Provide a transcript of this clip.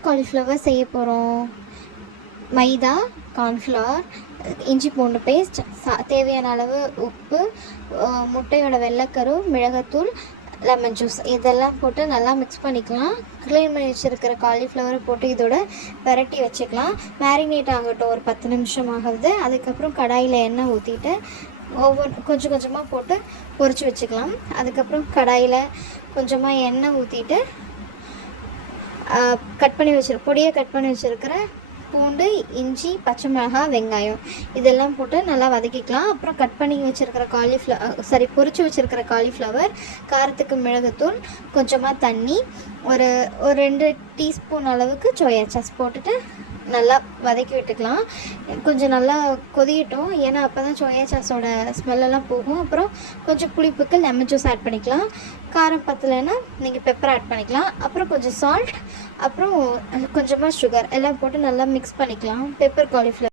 Pepper cauliflower செய்ய போகிறோம். மைதா, cornflour, இஞ்சி பூண்டு பேஸ்ட், தேவையான அளவு உப்பு, முட்டையோட வெள்ளைக்கரு, மிளகாத்தூள், லெமன் ஜூஸ் இதெல்லாம் போட்டு நல்லா மிக்ஸ் பண்ணிக்கலாம். க்ளீன் பண்ணி வச்சுருக்கிற காலிஃப்ளவரை போட்டு இதோட விரட்டி வச்சுக்கலாம். மேரினேட் ஆகட்டும், ஒரு 10 நிமிஷம் ஆகுது. அதுக்கப்புறம் கடாயில் எண்ணெய் ஊற்றிட்டு கொஞ்சம் கொஞ்சமாக போட்டு பொரிச்சு வச்சுக்கலாம். அதுக்கப்புறம் கடாயில் கொஞ்சமாக எண்ணெய் ஊற்றிட்டு பொடியை கட் பண்ணி வச்சுருக்கிற பூண்டு, இஞ்சி, பச்சை மிளகாய், வெங்காயம் இதெல்லாம் போட்டு நல்லா வதக்கிக்கலாம். அப்புறம் கட் பண்ணி வச்சுருக்கிற பொரிச்சு வச்சுருக்கிற காலிஃப்ளவர், காரத்துக்கு மிளகுத்தூள், கொஞ்சமாக தண்ணி, ஒரு 2 டீஸ்பூன் அளவுக்கு சோயா சாஸ் போட்டுட்டு நல்லா வதக்கி விட்டுக்கலாம். கொஞ்சம் நல்லா கொதிக்கட்டும், ஏன்னா அப்போ தான் சோயா சாஸோட ஸ்மெல்லெல்லாம் போகும். அப்புறம் கொஞ்சம் புளிப்புக்கு லெமன் ஜூஸ் ஆட் பண்ணிக்கலாம். காரம் பத்தலைன்னா நீங்கள் பெப்பர் ஆட் பண்ணிக்கலாம். அப்புறம் கொஞ்சம் சால்ட், அப்புறம் கொஞ்சமாக சுகர் எல்லாம் போட்டு நல்லா மிக்ஸ் பண்ணிக்கலாம். Pepper cauliflower